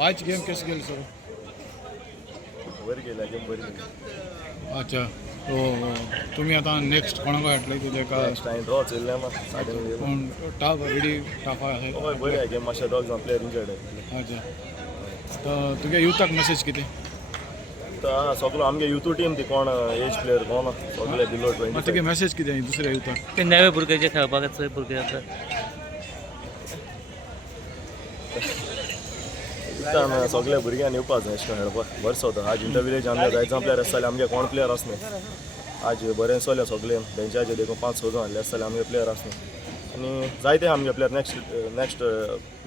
आयची गेम कशी गेली सर? बरी गेल्या गेम बरी गेली. अच्छा. हो हो. तुम्ही आता नेक्स्ट कोणाक हाडले तुझे का नेक्स्ट टाइम ड्रॉ चल्ले ना साडेन गेम. कोण टाफ रेडी टाफ आहे? हय बरी आहे गेम. मातशे दोग जाण प्लेयर इंजर्ड आहे. अच्छा. तर तुझ्या युथाक मेसेज कितें? तर सगळो आमगे युथू टीम ती कोण एज प्लेयर कोण सगळे बिलो 20. तुगे मेसेज कितें दुसऱ्या युथाक? ते नवे भुरगे जे खेळपाक येता चोय भुरगे आसा युथान सगळे भुरग्यांनी येवपाक जाय अशें खेळपाक. बरें चलता. आज इंटर विलेज आमगे जायत प्लेयर आसताले आमगे कोण प्लेयर आसले. आज बरें चलले सगळे बेंचाचेर देखून 5-6 जाण आहले आसताले आमगे प्लेयर आसले. आनी जायते आमगे प्लेयर नेक्स्ट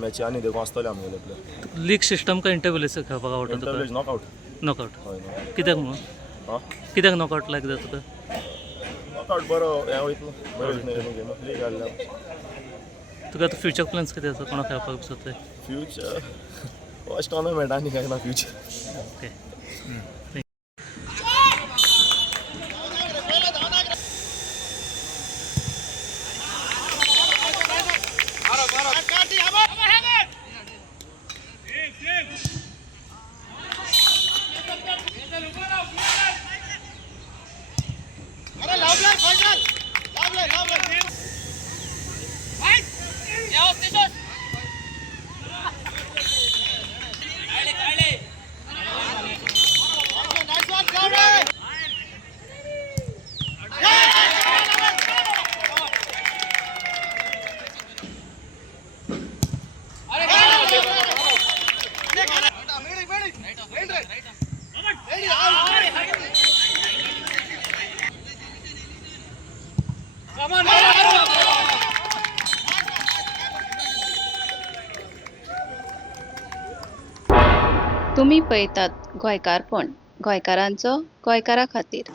मॅची आनी देखून आसतले आमगेले प्लेयर. लीग सिस्टम का इंटरव्हिलेस खेळपाक आवडटा इंटर तुका? Village knockout. नॉकआउट. हय नॉकआउट. कित्याक म्हणून? हां कित्याक नॉकआउट लायक जाता तुका? नॉकआउट बरो हें वयतलो बरें वयतलो गेम लीग हाडल्या. तुका आतां फ्युचर प्लॅन्स कितें आसा कोणाक खेळपाक सोदताय? फ्युचर फस्ट टोर्नामेंट आनी काय ना फ्युचर. ओके. तुम्ही पळयतात गोंयकारपण, गोंयकारांचो गोंयकारा खातीर.